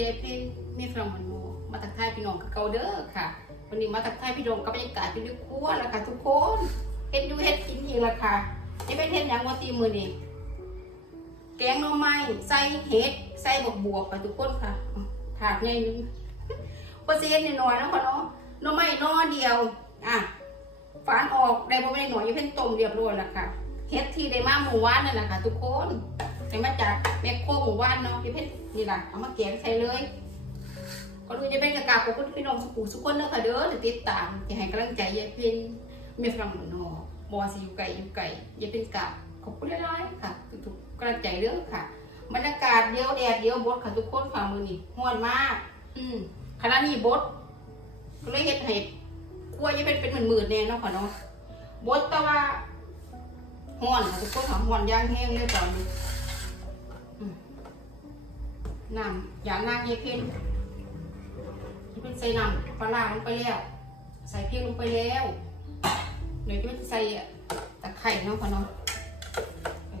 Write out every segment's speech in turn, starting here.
ยายเพนเมฟรังมันโมมาตักทายพี่น้องกับเกาเด้อค่ะ วันนี้มาตักทายพี่น้องกับบรรยากาศเป็นด้วยครัวแล้วค่ะทุกคนเฮ็ดอยู่เฮ็ดกินอีกและค่ะยายเพนเฮ็ดหยังวันตีมือนี่แกงหน่อไม้ใส่เห็ดใส่บวบบวกค่ะทุกคนค่ะถาดใหญ่นึงเปอร์เซ็นต์น้อยนะค่ะเนาะหน่อไม้หนอเดียวอะฝานออกได้บ่ไม่ได้หน่อยยายเพนต้มเรียบร้อยแล้วค่ะเฮ็ดที่ได้มาหมู่วานนั่นนะค่ะทุกคน ได้มาจากแมคโครหมู่บ้านเนาะยายเพนนี่แหละเอามาแกงใส่เลยก็ดูจะเป็นกระกาบขอบคุณพี่น้องสุขุสุขคนเด้อค่ะเด้อติดตามที่ให้กำลังใจยายเพ็ญเมียฝรั่งหมือนอบอสิอยู่ไกลอยู่ไกลยายเป็นกาบขอบคุณหลายๆค่ะทุกๆกำลังใจเด้อค่ะบรรยากาศเดียวแดดเดียวบดค่ะทุกคนฝ่ามือนี่ห้อนมาก อืมขณะนี้บดก็เลยเฮ็ดให้กลัวยายเป็นเป็นหมื่นๆแน่เนาะค่ะเนาะบดแต่ว่าห้อนค่ะทุกคนค่ะห้อนย่างแห้งเลยตอนนี้ น้ำอย่านางยเพ็ญที่เป็นใส่น้ำปลาร้าลงไปแล้ว ใส่เพริกลงไปแล้วเดี๋ยวจะใส่ตะไคร้เนาะค่ะเนาะ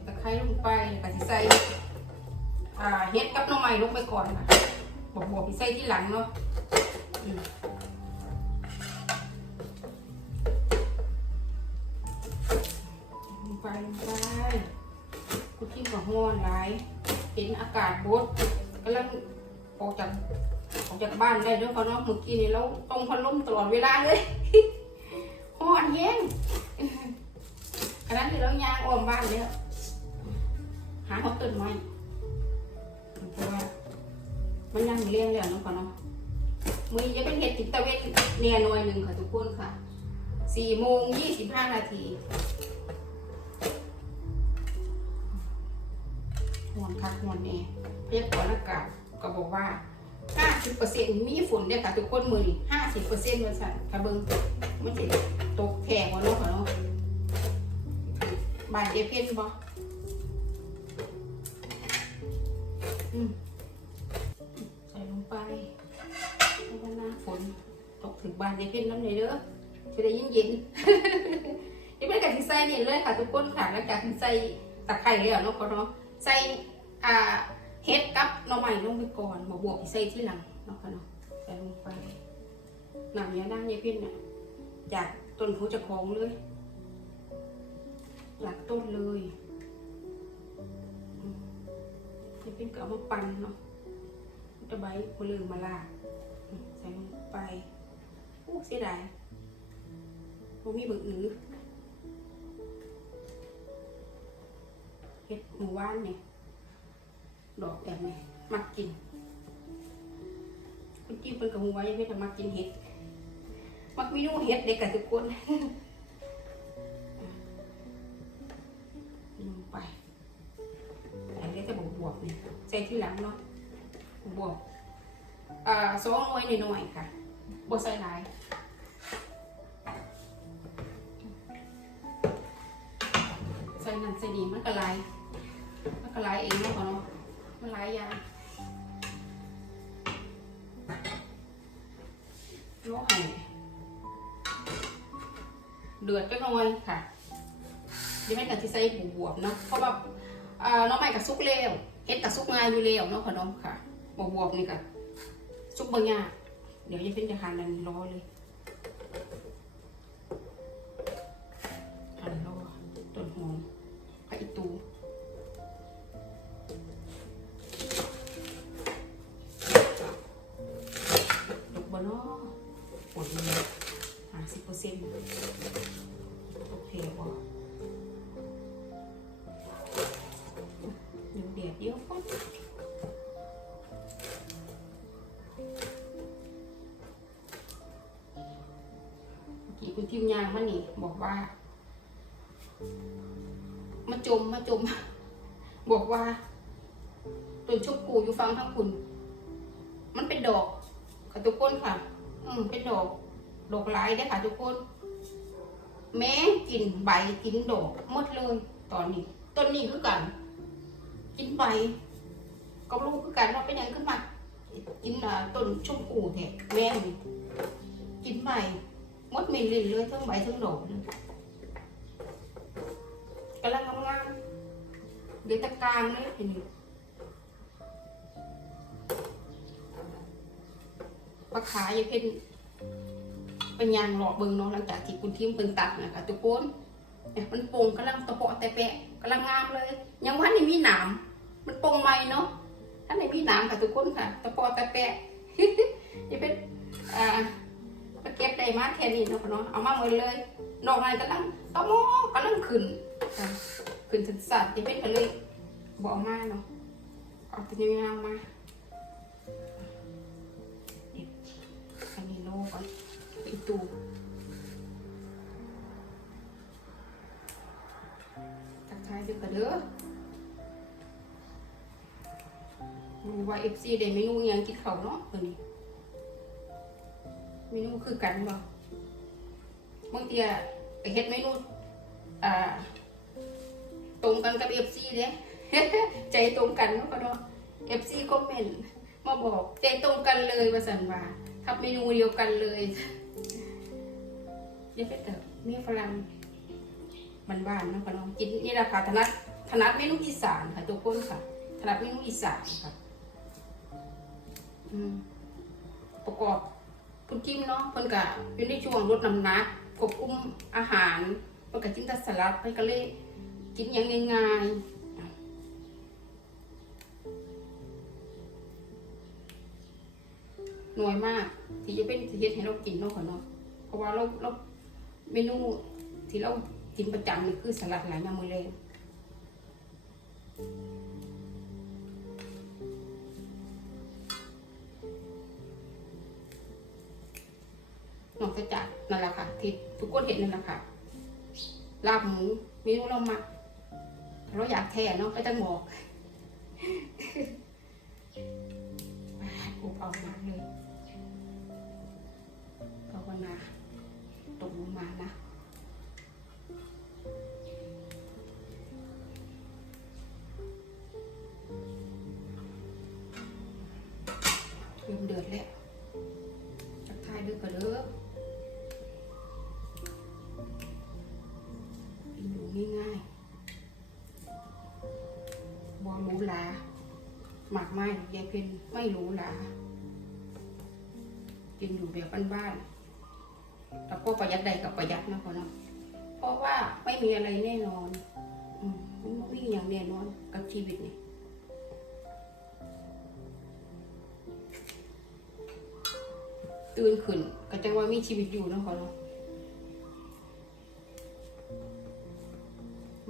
ตะไคร้ลงไปแล้วก็สิใส่เฮ็ดกับน่อไม้ลงไปก่อนค่ะบวกบวกๆไปใส่ที่หลังเนาะไปลงไปกูทิ้งกับห้อนหลายเห็นอากาศบด กำลังออกจากออกจากบ้านได้ด้วยเขาเนาะเมื่อกี้นี่เราต้องพัดลมตลอดเวลาเลยห้อนแห้งขณะที่เราย่างอ้อมบ้านเนี่ยหาเขาต้นไม้เพราะว่ามันยังเลี้ยงแล้วเนาะเขาเนาะมือจะเป็นเห็ดติดตะเวนเนี่ยน่วยหนึ่งค่ะทุกคนค่ะสี่โมงยี่สิบห้านาทีห่วงคักห่วงแน่ เรียกก่อนอากาศก็บอกว่าห้าสิบเปอร์เซ็นต์มีฝนเด้อค่ะทุกคนมือนี่ห้าสิบเปอร์เซ็นต์วันสั่นค่ะเบิ้งมันจะตกแข่งวันเนาะค่ะเนาะบานเจเพ่นบ่ใส่ลงไปแล้วก็หน้าฝนตกถึงบานเจเพ่นน้ำเลยเด้อจะได้เย็นเย็นๆยังไม่ได้กับที่ใส่เนี่ยเลยค่ะทุกคนค่ะแล้วจากที่ใส่ตะไคร้แล้วเนาะค่ะเนาะใส่อ่า เฮ็ดกับหน่อไม้ลงไปก่อนมาบวกใส่ที่หลังเนาะค่ะเนาะใส่ลงไปหนังเนี้ยด้านยายพินเนี่ยจากต้นผู้จะคล้องเลยจากต้นเลยอืมยายพินก็เอามาปั่นเนาะตะไบมะลือมาลาใส่ลงไปอู้เสียดายบ่มีเบิกอือเฮ็ดหมูว่านเนี่ย ดอกแบบนี้มักกิน คุณจิ้มเป็นกับหัวยังไม่ทำมักกินเห็ด มักเมนูเห็ดเด็กกับทุกคนลงไปอันนี้จะบวบบวบๆนี่ใส่ที่หลังเนาะบวบอ่าสองหน่วยหน่อยค่ะบวใส่หลายใส่นั่นใส่นี่มันก็หลายมันก็หลายเองเนาะพ่อเนาะ มันหลายอย่างโลกให้เดือดก็น้อยค่ะเดี๋ยวแม่กันที่ใส่บวบเนาะเพราะว่าน้องใหม่กับซุกเร็วเฮ็ดกับซุกง่ายอยู่แล้วเนาะพ่อน้องค่ะบวบนี่กับซุกบางอย่างเดี๋ยวจะเป็นจะทานนันร้อเลย ซ็นโอเคบ่ยังเดียดเยอะปุ๊บเมื่อกี้คุณทีมงานมานี่บอกว่า มาจมมาจม บอกว่าต้นชมพูอยู่ฟังทั้งคุณ มันเป็นดอกค่ะทุกคนค่ะ อืมเป็นดอก ดอกลายได้ค่ะ ทุกคน แม้กินใบกินดอกหมดเลย ตอนนี้ต้นนี้คือกัน กินใบก็รู้คือกันว่าเป็นยังขึ้นมากินต้นชมพูแท้แม่กินใบหมดเมนเลยเลยทั้งใบทั้งดอกเลยกำลังงามๆเดี๋ยวตะกางเลยทีนี้ปลาขาอย่าเป็น เป็นยางหล่อเบิงเนาะหลังจากที่คุณทิมเปิงตัดนะคะทุกคนเนี่ยมันโป่งกำลังตะเปาะแต่แปะกำลังงามเลย ยังวันนี้มีหนามมันโป่งใหม่เนาะท่านไหนมีหนามค่ะทุกคนค่ะตะเปาะแต่แปะอย่เป็นอ่าเก็บได้มาแค่นี้เนาะค่ะเนาะเอามาหมดเลยนอกนั้นกำลังตะโมกำลังขึ้นขึ้นถึงสัตว์อย่เป็นกันเลยบอกเอามาเนาะเอาตัวยาวๆมา ไปตูทักทายเด้อกันเด้อรู้ว่าเอฟซีได้เมนูยังกินเขาเนาะตัวนี้เมนูคือกันบ่บางทีอะเฮ็ดเมนูอ่าตรงกันกับเอฟซีเด้ใจตรงกันเนาะก็เนาะเอฟซีคอมเมนต์มาบอกใจตรงกันเลยว่าสันว่าทำเมนูเดียวกันเลย อยังเป็นแต่มีฝรั่งบ้านๆนะก็เนาะกินนี่แหละค่ะถนัดถนัดเมนูอีสานค่ะทุกคนค่ะถนัดเมนูอีสานค่ะประกอบคุณจิ้มเนาะเพิ่นกะอยู่ในช่วงลดน้ำหนักควบคุมอาหารเพิ่นกะจิ้มแต่สลัดเพิ่นก็เลยกินอย่างง่ายๆหน่วยมาก ที่จะเป็นเฮ็ดให้เรากินเนาะค่ะเนาะเพราะว่าเราเรา เมนูที่เรากินประจำนี่คือสลัดหลายามือแลงนอกจากนั่นแหละค่ะ ที่ทุกคนเห็นนั่นแหละค่ะลาบหมูเมนูเรามักเราอยากแท้เนาะก็จะบอก ไม้ยายเพนไม่รูหรากินอยู่แบบบ้านๆแล้วก็ประหยัดใดกับประหยัดนะพ่อเนาะเพราะว่าไม่มีอะไรแน่นอนอืมมันบ่มีอย่างแน่นอนกับชีวิตนี่ตื่นขึ้นก็จังว่ามีชีวิตอยู่นะพ่อเนาะ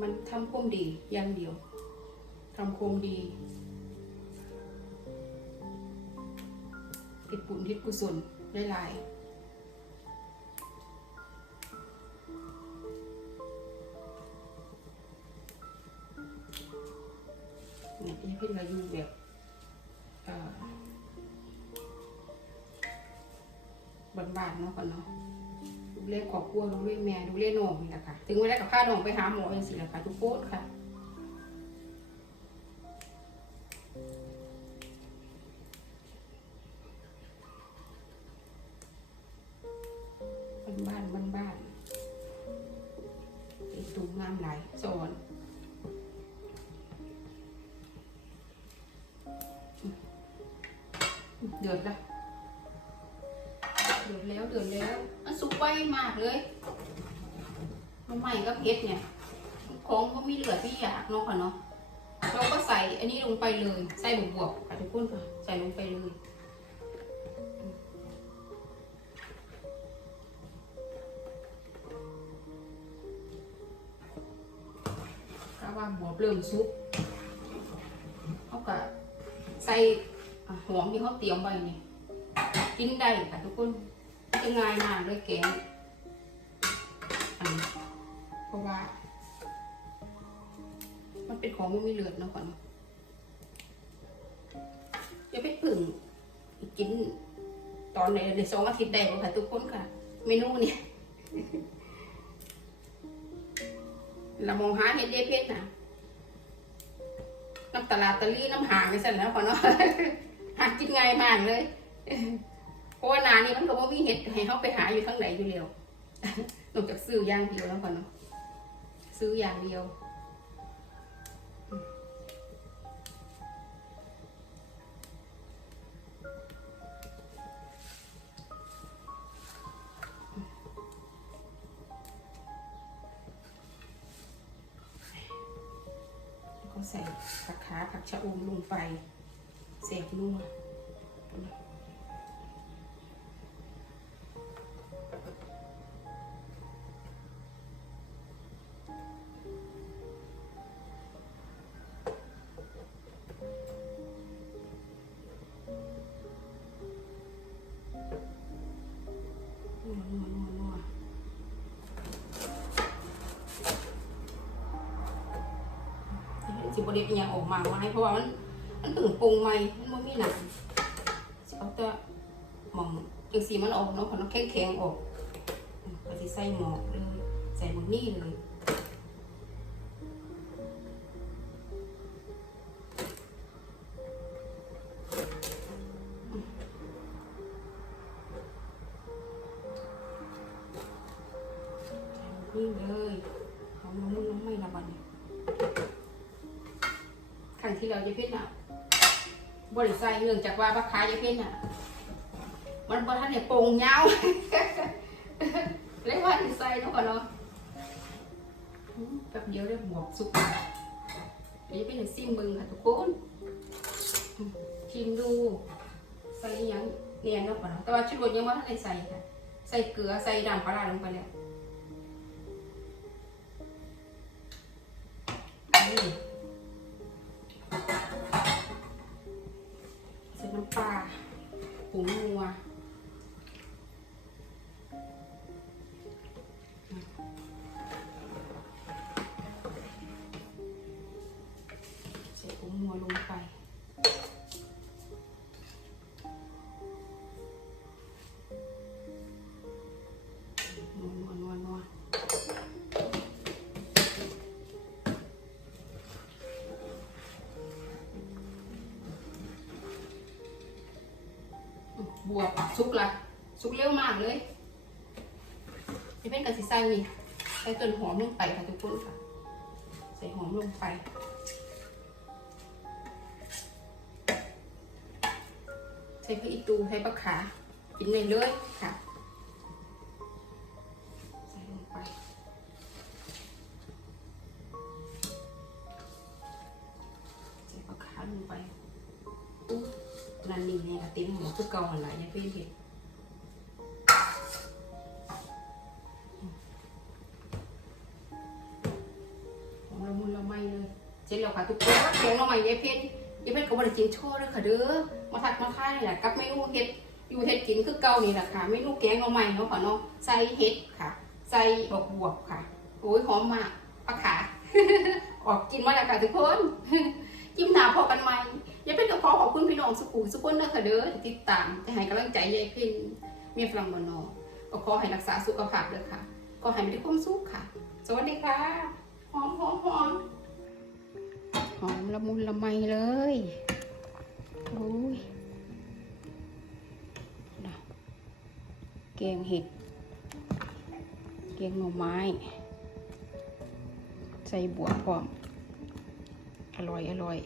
มันทำความดีอย่างเดียวทำความดี เฮ็ดบุญเฮ็ดกุศลหลายๆที่เพิ่นมาอยู่แบบบ้านๆเนาะกันเนาะดูแลครอบครัวดูแลแม่ดูแลน้องนี่แหละค่ะ ถึงเวลากับพาน้องไปหาหมอเองสิแหละค่ะทุกโคนค่ะ สอนเดือดละเดือดแล้วเดือดแล้วมันสุกไวมากเลยมันใหม่ก็เผ็ดเนี่ยของก็มีเหลือที่อยากเนาะค่ะเนาะเราก็ใส่อันนี้ลงไปเลย ใส่บวบๆค่ะทุกคนค่ะ ใส่ลงไปเลย บวบเริ่มสุกเขาก็ใส่หอมที่เขาเตรียมไว้นี่กินได้ค่ะทุกคนจะง่ายมากเลยแกงอันนี้เพราะว่า มันเป็นของมันมีเลือดนะก่อนจะไปผึ่งกินตอนในในสองอาทิตย์ได้ค่ะทุกคนค่ะ เมนูเนี่ยเรามองหาเห็ดเดเพชรนะ น้ำตลาดตะลี่น้ำหางไปสั่นแล้วพอเนาะหากินง่ายมากเลยเพราะว่านานี่มันก็บ่มีเห็ดให้เขาไปหาอยู่ทั้งไหนอยู่เร็วนอกจากซื้อย่างเดียวแล้วพอนเนาะซื้ออย่างเดียว ชะอมลงไปเสียบนัว สิบเด็ดอหยังออกมาไว้เพราะว่ามัน มันเพิ่งปรุงใหม่มันบ่มีหนังสิเอาแต่หมองจังสีมันออกเนาะเพราะมันแข็งๆออกก็สิใส่หมอกเลยใส่หมกนี่เลยนี่เลยเอาน้ำมันน้ำไม่ละบัดนี้ค รั้งที่เราจะเพ่นอะบริใส่เนื่องจากว่าปลาคาจะเพ่นอะ มันบริทันเนี่ยโป่งยาวเลยว่าที่ใส่เนาะก่อนเนาะแป๊บเดียวได้บวกสุกเดี๋ยวจะเป็นซิมเบึงค่ะทุกคนชิมดูใส่ยังเนี่ยเนาะก่อนเนาะแต่ว่าชุดรสยังไม่ทันใส่ค่ะใส่เกลือใส่น้ำปลาร้าลงไปแล้วนี่ ใส่น้ำปลาผงนัว วบสุกละสุกเร็วมากเลยจะเป็นกระสิใส่นี่ใส่ต้นหอมลงไปค่ะทุกคนค่ะ ใส่หอมลงไปใส่พริกอีตูใส่ปลาขากินเลยเลยค่ะ ละมุนละไมเลยเสร็จแล้วค่ะทุกคนแกงละไมยายเพ็ญยายเพ็ญก็บริกินโชว์เลยค่ะเด้อมาทักมาค่ายนี่แหละกับเมนูเห็ดอยู่เห็ดกินคือเก่านี่แหละค่ะเมนูแกงละไมเนาะค่ะเนาะใส่เห็ดค่ะใส่บวบบวบค่ะโอ้ยหอมมากปลาขาออกกินมาแล้วค่ะทุกคนยิ้มหนาพอกันไหมยายเพ็ญก็ขอขอบคุณพี่น้องสุขุมสุขคนนะค่ะเด้อติดตามที่ให้กำลังใจยายเพ็ญเมียฝรั่งบนนอก็ขอให้รักษาสุขภาพเด้อค่ะ ก็ให้มีความสุขค่ะ สวัสดีค่ะ อมหอมหอมหอมละมุนละไมเลยโอ้ยแกงเห็ดแกงหน่อไม้ ใส่บัวพร้อม อร่อย อร่อย